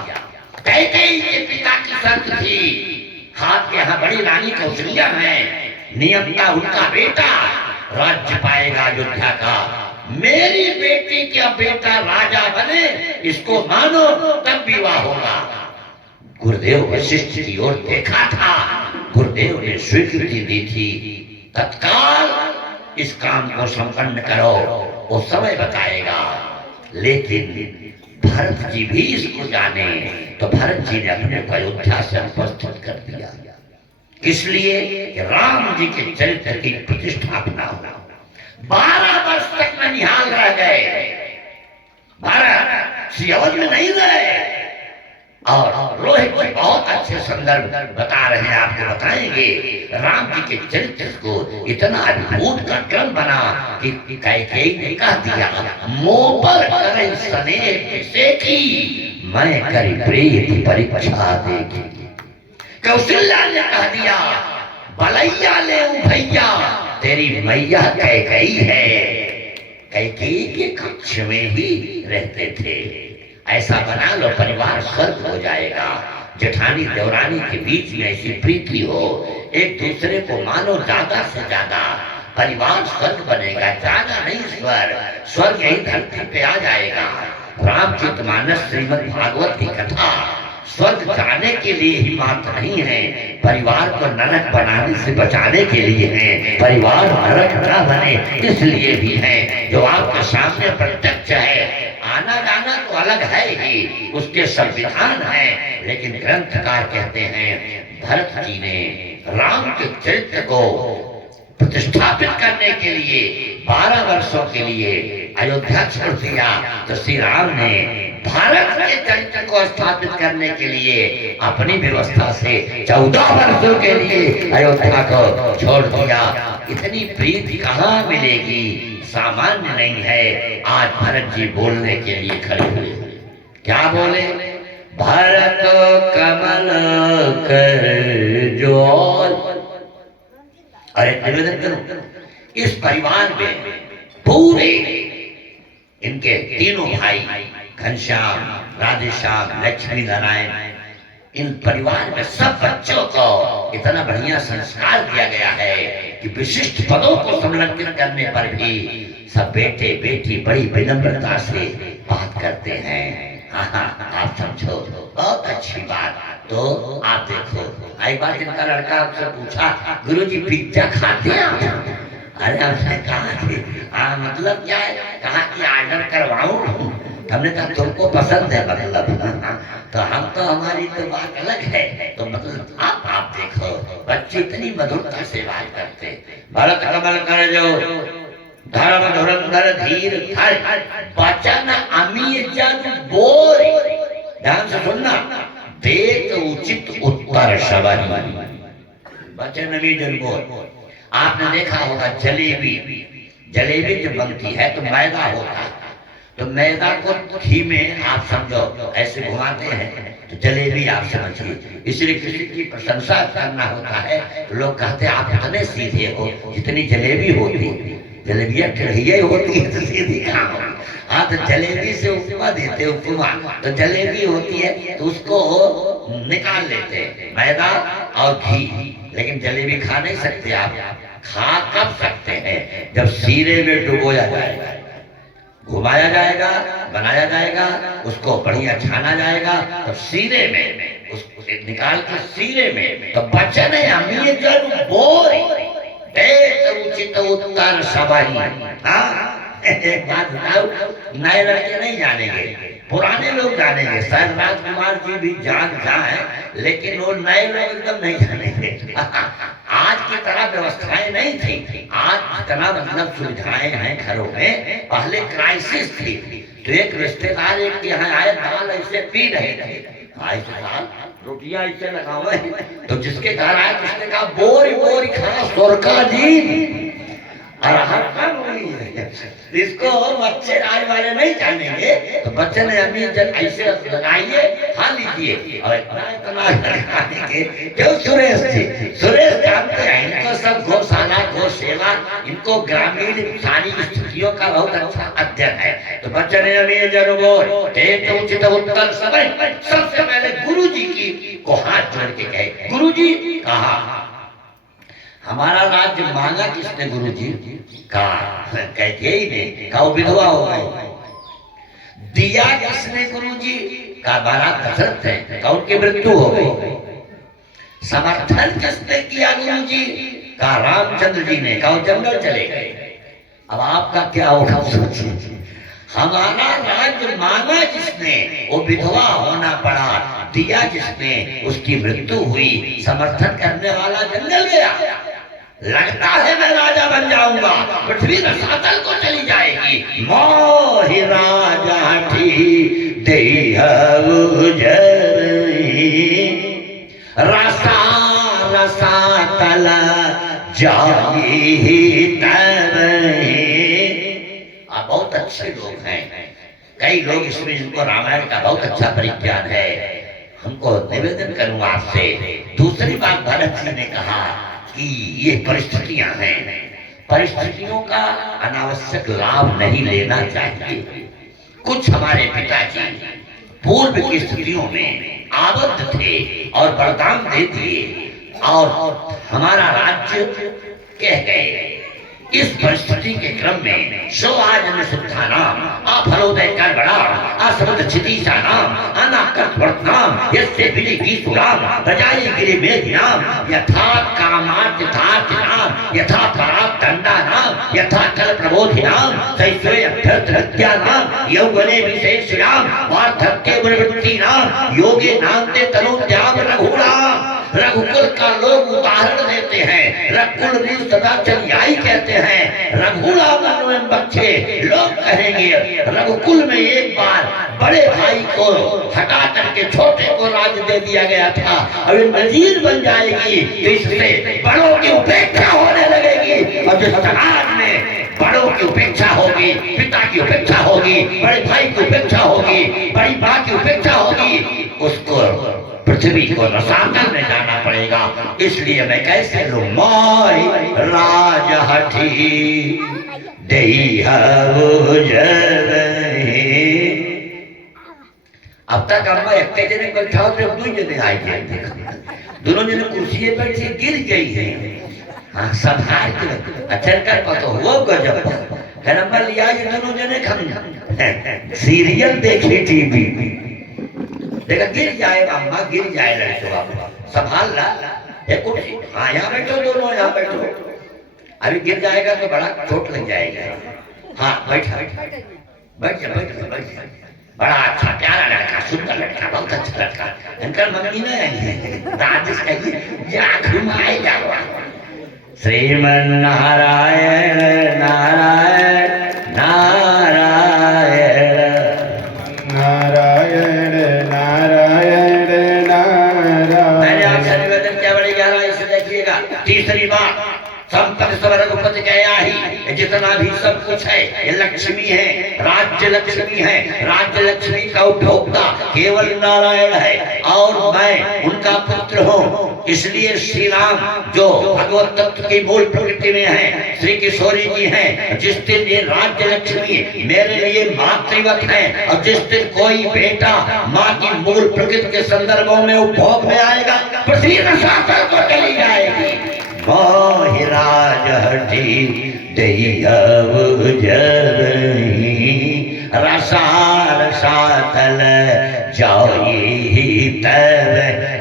कैकेयी के पिता की शर्त थी, आपके यहाँ बड़ी रानी कौशल्या है, नियम था उनका बेटा राज्य पाएगा अयोध्या का, मेरी बेटी का बेटा राजा बने, इसको मानो तब विवाह होगा। गुरुदेव वशिष्ठ की ओर देखा था, गुरुदेव ने स्वीकृति दी थी, तत्काल इस काम को संपन्न करो, वो समय बताएगा। लेकिन भरत जी भी इसको जाने, तो भरत जी ने अपने को अयोध्या से उपस्थित कर दिया। इसलिए राम जी के चरित्र की प्रतिष्ठापना हो। 12 वर्ष तक ननिहाल रह गए, भरत सियोल में नहीं रहे। और रोहित जी बहुत अच्छे संदर्भ बता रहे हैं, आपको बताएंगे। राम जी के चरित्र को इतना अद्भुत का क्रम बना कि कैकेयी ने कह दिया, मोह पर करे स्नेह से की, मैं करी प्रीति परीक्षा देगी। कौशल्या ने कह दिया, बलैया ले भैया, तेरी मैया कैकेयी है। कैकेयी के कक्ष में ही रहते थे। ऐसा बना लो परिवार स्वर्ग हो जाएगा। जेठानी देवरानी के बीच में ऐसी प्रीति हो, एक दूसरे को मानो ज्यादा से ज्यादा, परिवार स्वर्ग बनेगा, ज्यादा नहीं स्वर्ग, स्वर्ग यही धरती पे आ जाएगा। रामचरितमानस श्रीमद् भागवत की कथा स्वर्ग जाने के लिए ही मात्र नहीं है, परिवार को नरक बनाने से बचाने के लिए है। परिवार नरक न बने इसलिए भी है, जो आपके सामने प्रत्यक्ष है। आना जाना तो अलग है ही, उसके संविधान है, लेकिन ग्रंथकार कहते हैं भरत जी ने राम के चरित्र को प्रतिष्ठापित करने के लिए 12 वर्षों के लिए अयोध्या छोड़ दिया, तो श्री राम ने भारत के चरित्र को स्थापित करने के लिए अपनी व्यवस्था से 14 वर्षों के लिए अयोध्या को छोड़ दिया। इतनी प्रीति कहाँ मिलेगी, सामान्य नहीं है। आज भरत जी बोलने के लिए खड़े हुए, क्या बोले? भरत कमल कर जोर। अरे निवेदन करो, इस परिवार में पूरे इनके तीनों भाई घनश्याम, राधेश्याम, लक्ष्मी नारायण, इन परिवार में सब बच्चों को इतना बढ़िया संस्कार दिया गया है कि विशिष्ट पदों को संलग्न करने पर भी सब बेटे बेटी बड़ी विनम्रता से बात करते हैं। हाँ, आप समझो, बहुत अच्छी बात। तो आप देखो, एक बार इनका लड़का आपसे पूछा, गुरुजी पिज्जा खाते हैं आप? अरे हमने कहा कि मतलब क्या है? कहा कि ऑर्डर करवाऊं। हमने कहा तुमको पसंद है मतलब, तो हम तो हमारी तो बात अलग है। तो मतलब आप देखो, बच्चे इतनी मधुरता से बात करते। भरत कमल कर जो धर्म धुरंधर धीर धर, वचन अमीय जन बोल। ध्यान से सुनना, देत उचित उत्तर शबरी, वचन अमीय जन बोल। आपने देखा होगा जलेबी जब बनती है तो मैदा होता है, तो मैदा को घी में आप समझो ऐसे घुमाते हैं तो जलेबी आप समझिए। इसलिए किसी की प्रशंसा करना होता है तो लोग कहते हैं आप इतने सीधे हो, जितनी जलेबी होती है, जलेबियाँ टेढ़िया होती है तो सीधी कहाँ हो। हाँ, तो जलेबी से उपमा देते, उपमा तो जलेबी होती है तो उसको निकाल लेते हैं मैदा और घी, लेकिन जलेबी खा नहीं सकते आप। खा कब सकते हैं? जब सीरे में डुबोया जाएगा, घुमाया जाएगा, बनाया जाएगा, उसको बढ़िया छाना जाएगा, तो सीरे में उसको निकाल के सीरे में, तो वचन है अमीय जन बोल, उचित उत्तर सबाही। हाँ, एक बात बताओ, नए लड़के नहीं जानेंगे, पुराने लोग जानेंगे। शायद राजकुमार जी भी जान जाए, लेकिन वो नए लोग एकदम नहीं जानेंगे। आज की तरह व्यवस्थाएं नहीं थी, आज इतना मतलब सुविधाएं हैं घरों में। पहले क्राइसिस थी, तो एक रिश्तेदार एक के यहाँ आए, दाल ऐसे पी रहे थे, भाई साहब रोटियां ऐसे लगावे तो जिसके घर आए उसने कहा बोरी बोरी खाना सुरका जी और हरकत हुई है। इसको बच्चे आज वाले नहीं जानेंगे तो बच्चे ने अम्मी जब ऐसे लगाइए खा लीजिए और इतना खाने के क्यों सुरेश जी जानते हैं इनको सब गौशाला गौ सेवा इनको ग्रामीण सारी स्थितियों का बहुत अच्छा अध्ययन है। तो बच्चे ने अम्मी जरूर एक उचित उत्तर समय सबसे पहले गुरु जी की को हाथ जोड़ के कहे गुरु जी कहा हमारा राज्य मांगा किसने गुरु जी कहा कहते ही नहीं कहा विधवा हो गई। दिया किसने गुरु जी का महाराज दशरथ है कहा उनकी मृत्यु हो गई। समर्थन किसने किया गुरु जी का रामचंद्र जी ने कहा जंगल चले गए। अब आपका क्या होगा सोचिए हमारा राज्य मांगा जिसने वो विधवा होना पड़ा दिया जिसने उसकी मृत्यु हुई समर्थन करने वाला जंगल गया। लगता है मैं राजा बन जाऊंगा पृथ्वी रसातल को चली जाएगी। मोहि राजा रसा रसातल जाई बहुत अच्छे लोग हैं कई लोग इसमें जिनको रामायण का बहुत अच्छा परिज्ञान है। हमको निवेदन करूंगा आपसे दूसरी बात भरत जी ने कहा कि ये परिस्थितियां हैं परिस्थितियों का अनावश्यक लाभ नहीं लेना चाहिए। कुछ हमारे पिताजी पूर्व की स्थितियों में आबद्ध थे और वरदान दे दिए और हमारा राज्य कह गए। इस परिस्थिति के क्रम में सो आज शुद्धा नाम अफलोदय कर बड़ा असमद क्षितिशा नाम अनाकर्त वर्तनाम यस्य विधि गीसुराम रजाई गिरि मेघ नाम यथा कामार्थ यथार्थ नाम यथा पराग दंडा नाम यथा कल प्रबोधि नाम सैश्वय अभ्यर्थ हत्या नाम यौवने विशेष नाम वार्धक्य गुणवृत्ति नाम योगे नाम ते तनु त्याग रघुराम। रघुकुल का लोग उदाहरण देते हैं रघुकुल भी सदा चलियाई कहते हैं रघुराम में बच्चे लोग कहेंगे रघुकुल में एक बार बड़े भाई को हटा करके छोटे को राज दे दिया गया था अब नजीर बन जाएगी तो इससे बड़ों की उपेक्षा होने लगेगी और जिस समाज में बड़ों की उपेक्षा होगी पिता की उपेक्षा होगी बड़े भाई की उपेक्षा होगी बड़ी माँ की उपेक्षा होगी उसको पृथ्वी को रसातल में जाना पड़ेगा। इसलिए मैं कैसे लूं मोहि राज हठी अब तक अम्मा एक जने बैठा हो तो दो जने आई गए दोनों जने कुर्सी पर से गिर गई है। हाँ सब हार के अच्छा कर पता वो गजब नंबर लिया ये दोनों जने खम सीरियल देखे टीवी देखा गिर जाएगा अम्मा गिर जाए लड़के बाबा संभाल ला कुर्सी हाँ यहाँ बैठो दोनों यहाँ बैठो अभी गिर जाएगा तो बड़ा चोट लग जाएगा। हाँ बैठा बैठ बड़ा अच्छा प्यारा लड़का सुंदर लड़का बहुत अच्छा लड़का अंकल मम्मी ने राजेश कहिए घुमाएगा श्रीमन नारायण नारायण नारायण नारायण नारायण नारायण। मैंने आपसे निवेदन किया बड़ी गहराई से देखिएगा। तीसरी बात संपत्ति सब रघुपति गया ही जितना भी सब कुछ है ये लक्ष्मी है राज्य लक्ष्मी है राज्य लक्ष्मी का उपभोक्ता केवल नारायण है और मैं उनका पुत्र हूँ। इसलिए श्री राम जो भगवत तत्व की मूल प्रकृति में है श्री किशोरी जी हैं जिस दिन ये राज्य लक्ष्मी मेरे लिए मातृवत है और जिस दिन कोई बेटा माँ की मूल प्रकृति के संदर्भों में उपभोग में आएगा पृथ्वी रसातल को चली जाएगी। मोहि राज हठी रसा रसातल जाई तब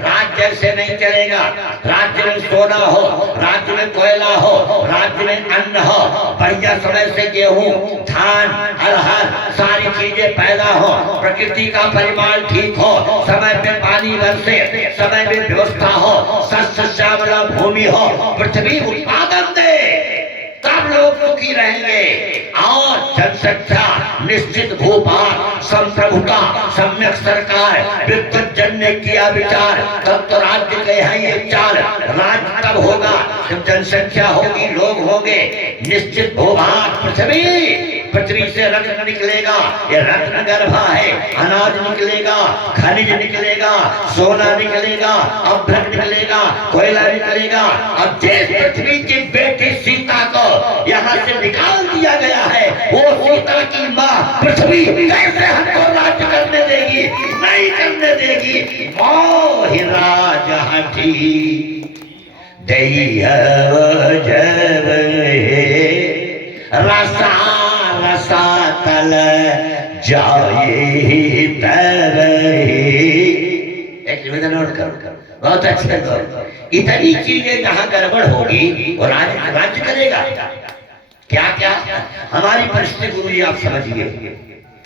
राज्य से नहीं चलेगा। राज्य में सोना हो राज्य में कोयला हो राज्य में अन्न हो बढ़िया समय से गेहूं धान अरहर सारी चीजें पैदा हो प्रकृति का परिमाण ठीक हो समय पे पानी बरसे समय में व्यवस्था हो सस्य श्यामला भूमि हो पृथ्वी उत्पादन दे तब लोग सुखी रहेंगे और जनसंख्या निश्चित भूभाग संप्रभुता सम्यक सरकार विद्युत जन ने किया विचार तब तो राज्य के हैं ये चाल। राज्य तब होगा जब जनसंख्या होगी लोग होंगे निश्चित भूभाग पृथ्वी से रत्न निकलेगा ये रत्न गर्भा है अनाज निकलेगा खनिज निकलेगा सोना निकलेगा अभ्रक निकलेगा कोयला निकलेगा। अब जिस पृथ्वी की बेटी सीता को यहाँ से निकाल दिया गया है वो सीता की माँ पृथ्वी कैसे हमको राज्य करने देगी? नहीं करने देगी। मोहि राज हठी रसा रसा तल जाए निवेदन और करो बहुत अच्छे करो। इतनी चीजें जहां गड़बड़ होगी और राज्य करेगा क्या क्या हमारी परिस्थिति गुरु जी आप समझिए।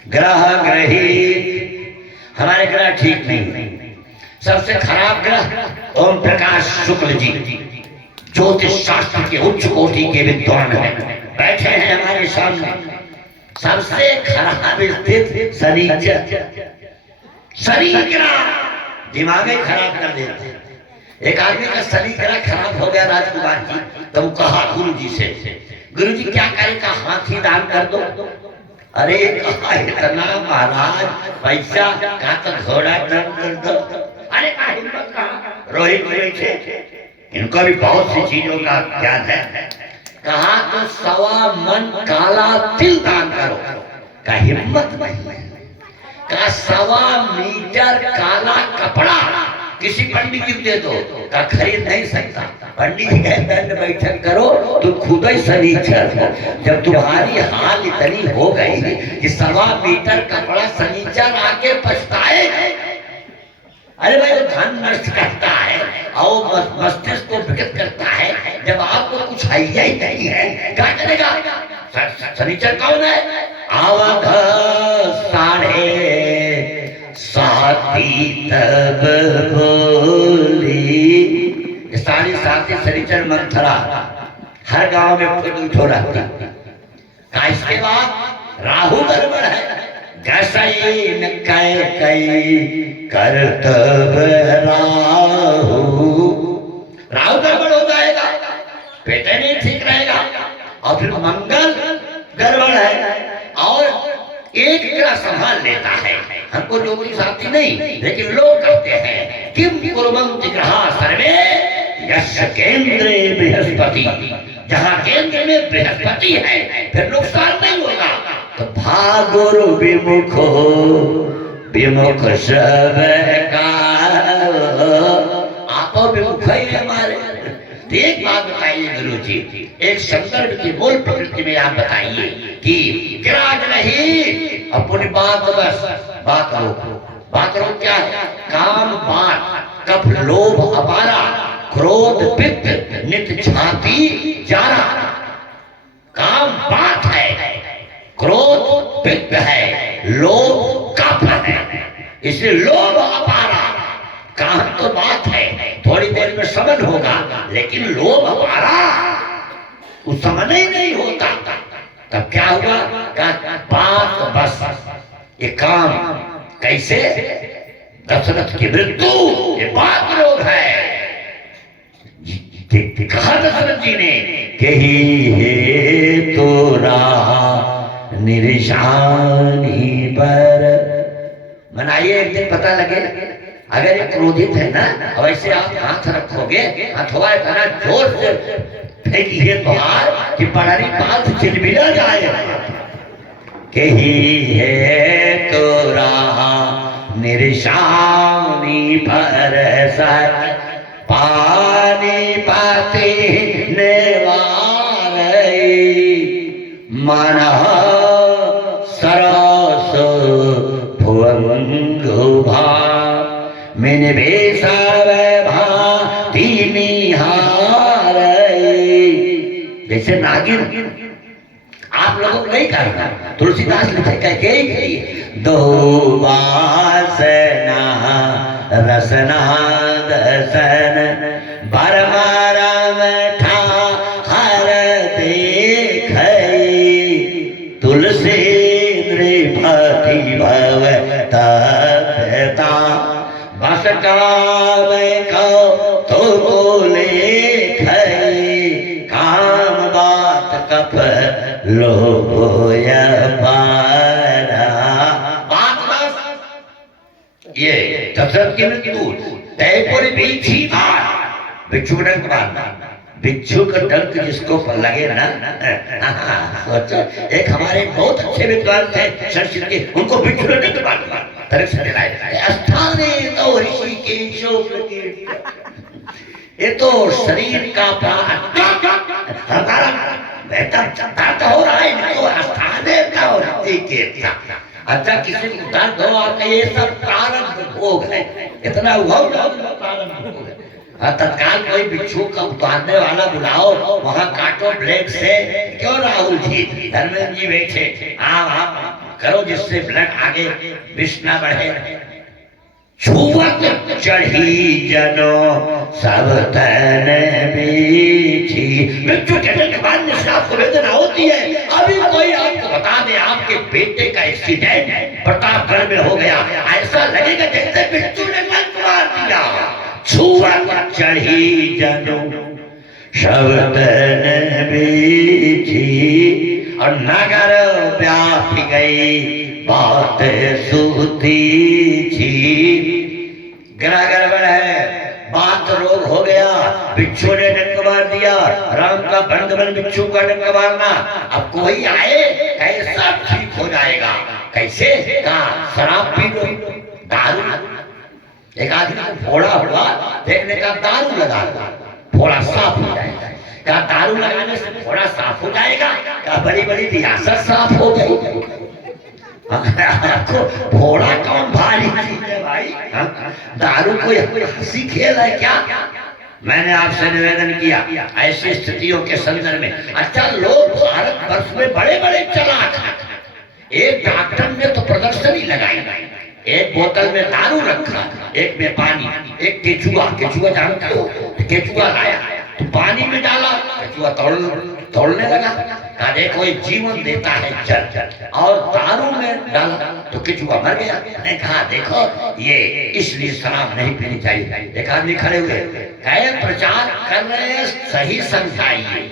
ग्रह ग्रहित हमारे ग्रह ठीक नहीं। सबसे खराब ग्रह ओम प्रकाश शुक्ल जी ज्योतिष शास्त्र के उच्च कोटि के विद्वान हैं बैठे हैं हमारे सामने। सबसे खराब स्थित शनि ग्रह दिमाग ही खराब कर देते हैं। एक आदमी का शनि ग्रह खराब हो गया राजकुमार जी तो वो कहा गुरु जी से गुरु जी क्या करेगा? हाथी दान कर दो। अरे कहा इतना महाराज पैसा का तो घोड़ा दान कर दो। अरे का हिम्मत कहा रोहित बैठे इनको भी बहुत सी चीजों का ज्ञान है। कहा तो 1.25 मन काला तिल दान करो। का हिम्मत नहीं का 1.25 मीटर काला कपड़ा किसी पंडित जी दे दो का खरीद नहीं सकता। पंडित जी कहते हैं बैठक करो तो खुद ही शनिचर हो। जब तुम्हारी हाल इतनी हो गई कि 1.25 मीटर कपड़ा शनिचर आके पछताए। अरे भाई वो धन नष्ट करता है और मस्तिष्क को विकृत करता है। जब आपको कुछ आइडिया ही नहीं है क्या करेगा? शनिचर कौन है? आवघ 7:30 तब बोली। 7:30 शनिचर मंथरा हर गांव में उठो रहती। इसके बाद राहु गड़बड़ है। गसई न कई करतब राहु गड़बड़ हो जाएगा पेटे नहीं ठीक रहेगा। और फिर मंगल गड़बड़ है और एक ग्रह संभाल लेता है। हमको ज्योतिष आती नहीं लेकिन लोग कहते हैं किम कुर्वन्ति ग्रहा सर्वे यस्य केंद्रे बृहस्पति। जहाँ केंद्र में बृहस्पति है फिर नुकसान नहीं होगा। तो भागुर विमुख सब का आप विमुख है हमारे। एक बात बताइए गुरु जी एक संदर्भ की मूल प्रकृति में आप बताइए कि विराट नहीं अपनी बात बस बात रो क्या है? काम बात कफ लोभ अपारा क्रोध पित्त नित छाती जारा। काम बात है क्रोध पित्त है लोभ कफ है इसलिए लोभ अपारा। काम तो बात है थोड़ी देर में समन होगा लेकिन लोभ अपारा उस समन ही नहीं होता। तब क्या हुआ? बात बस ये काम कैसे? दशरथ की मृत्यु ये बात रोग है। कहा दशरथ जी ने कही हे तोरा निशानी पर मनाइए एक दिन पता लगे। अगर ये क्रोधित है ना वैसे आप हाथ रखोगे हथवा इतना जोर से फेंकिए बाहर कि पड़ारी पाल से चिलमिला जाए। कही है तोरा निशानी पर सर पानी पाते नेवार मन सरस भुवंगुभा मिन बेसर भाती निहार। जैसे नागिन आप लोगों को नहीं कहना तुलसीदास लिखे कह दो वासना रसना दसन बरमारम ठा हर देख काम को तो बोले काम बात कप लोया पारा। ये दशरथ की मृत्यु तयपुर बिच्छू का डंक मारना, बिच्छू का डंक जिसको पर लगे ना, सोचो एक हमारे बहुत अच्छे विद्वान थे संस्कृत के, उनको बिच्छू का डंक मारना तरह से दिलाए स्थाने तो ऋषि केशो प्रकीर्ति। ये तो शरीर का प्राण हमारा बेहतर चलता हो रहा है, तो स्थाने तो ऋषि केशा। अच्छा किसी को दर्द हो आपका, ये सब प्रारब्ध भोग है, इतना हुआ प्रारब्ध भोग है। तत्काल कोई बिच्छू का उतारने वाला बुलाओ, वहां काटो ब्लेड से। क्यों राहुल जी, धर्मेंद्र जी बैठे, आप करो जिससे ब्लड आगे विष ना बढ़े। छुवत चढ़ी जनो सब तन बीछी। बिच्छू चढ़ने के बाद निश्वास वेदना होती है। अभी कोई आपको बता दे आपके बेटे का एक्सीडेंट प्रतापगढ़ में हो गया, ऐसा लगेगा जैसे बिच्छू ने डंक मार दिया। छुवत चढ़ी जनो सब तन बीछी, और नगर व्याप गई बात सूती थी। गला गड़बड़ है, बात रोग हो गया, बिच्छू ने डंक मार दिया। राम का बंद बन बिच्छू का डंक मारना। अब कोई आए कैसा ठीक हो जाएगा, कैसे कहा शराब पी लो, दारू। एक आदमी को फोड़ा हुआ देखने का, दारू लगा दो फोड़ा साफ हो जाएगा। क्या दारू लगाने से फोड़ा साफ हो जाएगा? क्या बड़ी बड़ी रियासत साफ हो गई? आपको फोड़ा कौन भारी चीज है भाई? दारू कोई हंसी खेल है क्या? मैंने आपसे निवेदन किया ऐसी स्थितियों के संदर्भ में। अच्छा लोग भारत वर्ष में बड़े बड़े चलाक, एक डॉक्टर ने तो प्रदर्शनी लगाई, एक बोतल में दारू रखा, एक में पानी, एक केचुआ जानते हो, केचुआ लाया तो पानी में डाला, केचुआ तोड़ने लगा। कहा देखो ये जीवन देता है जल, और दारू में डाला तो केचुआ मर गया। मैंने कहा देखो ये इसलिए शराब नहीं पीनी चाहिए। एक आदमी खड़े हुए कहे प्रचार कर रहे हैं, सही समझाइए।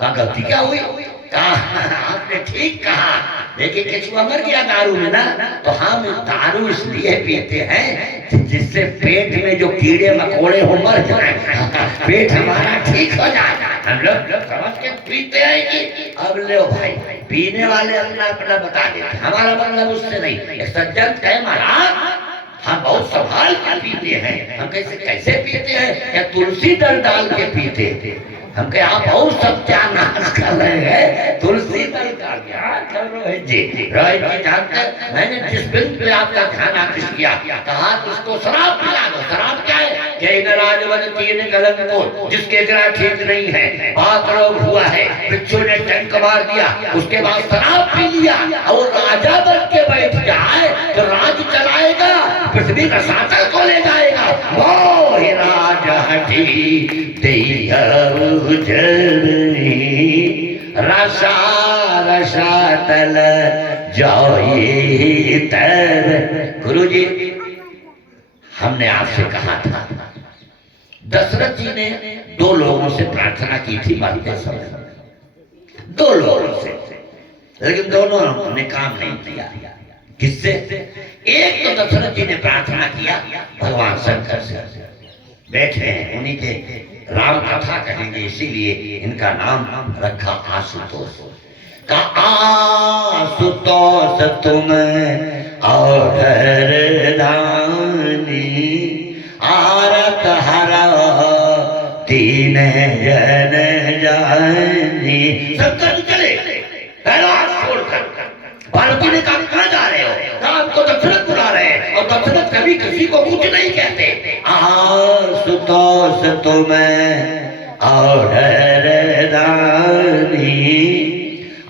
कहा गलती क्या हुई? कहा आपने ठीक कहा, देखिए केचुआ मर गया दारू में ना, तो हम दारू इसलिए पीते हैं जिससे पेट में जो कीड़े मकोड़े हो मर जाए, पेट हमारा ठीक हो जाए। हम लोग समझ के पीते हैं कि अब ले भाई पीने वाले अपना अपना बता देते, हमारा मतलब उससे नहीं। एक सज्जन कहे महाराज हम बहुत संभाल के पीते हैं। हम कैसे पीते हैं? क्या तुलसी दल डाल के पीते? हम कहे आप बहुत सत्यानाश कर रहे हैं, तुलसी दल का क्या कर रहे हैं जी? रोहित जी जानते, मैंने जिस बिंदु पे आपका ध्यान आकृष्ट किया, कहा उसको शराब पिला दो। शराब क्या है? जिसके ग्रह ठीक नहीं है, बात रोग हुआ है, बिच्छू ने डंक मार दिया, उसके बाद शराब पी लिया और राजा बन के बैठ जाए तो राज चलाएगा, पृथ्वी का शासन को ले जाएगा। वो राजा रसा रसा तल जाए तर। गुरु जी हमने आपसे कहा था, दशरथ जी ने दो लोगों से प्रार्थना की थी मरते समय, दो लोगों से, लेकिन दोनों ने काम नहीं किया। किससे? एक तो दशरथ जी ने प्रार्थना किया भगवान शंकर से, बैठे हैं उन्हीं के राम कथा कहेंगे इसीलिए इनका नाम रखा आशुतोष। का आशुतोष तुम और दानी, आरत हरा दीन जन जानी। शंकर चले छोड़कर, पार्वती ने कहा कहाँ जा रहे हो? आपको दशरथ बुला रहे हैं, और दशरथ कभी किसी को कुछ नहीं कहते। आशुतोष तुम्हें और दानी,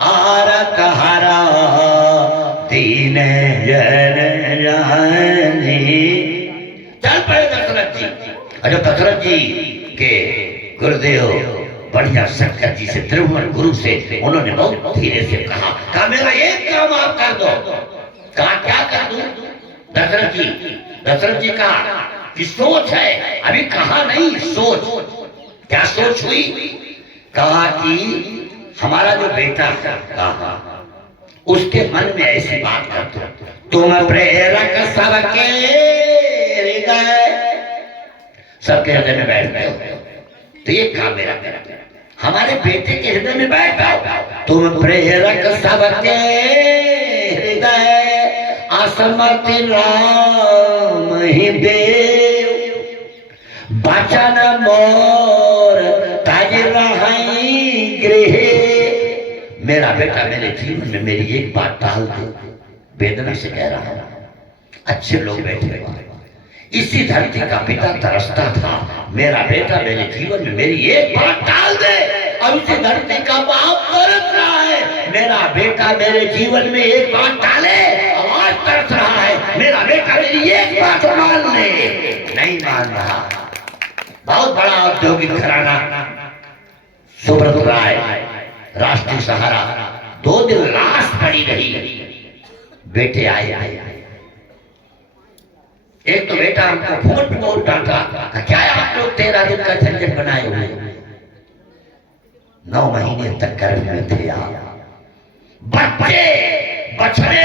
आरत हरा दीन जन जानी। चल पड़े दशरथ जी। अच्छा दशरथ जी के गुरुदेव बढ़िया शंकर जी से, त्रिभुवन गुरु से उन्होंने बहुत धीरे से कहा मेरा एक काम आप कर दो। कहा क्या कर दूं? दशरथ जी कहा कि सोच है, अभी कहा नहीं, सोच। क्या सोच हुई? कहा कि हमारा जो बेटा है, कहा उसके मन में ऐसी बात कर दो, तुम प्रेरक सबके हृदय, सबके हृदय में बैठ गए। तो ये काम मेरा हमारे बेटे के हृदय में बैठ जाओ, तुम प्रेरक सबके हृदय, असमति राम ही देव, बचन मोर तज रही गृह। मेरा बेटा मेरे जीवन में मेरी एक बात टाल दो, वेदना से कह रहा हूं। अच्छे लोग बैठे हुए, इसी धरती का पिता तरसता था, मेरा बेटा मेरे जीवन में मेरी एक बात टाल दे। अब इसी धरती का बाप तरस रहा है, मेरा बेटा मेरे जीवन में एक बात डाले। आवाज तरस रहा है, मेरा बेटा मेरी एक बात मान ले। नहीं मान रहा। बहुत बड़ा औद्योगिक घराना, सुब्रत राय, राष्ट्रीय सहारा, 2 दिन लाश पड़ी रही। बेटे आए, एक तो बेटा हमको फूट डांटा, क्या आप लोग 13 दिन का झंझट बनाए हुए, 9 महीने तक गर्भ में थे आप, बच्चे बछड़े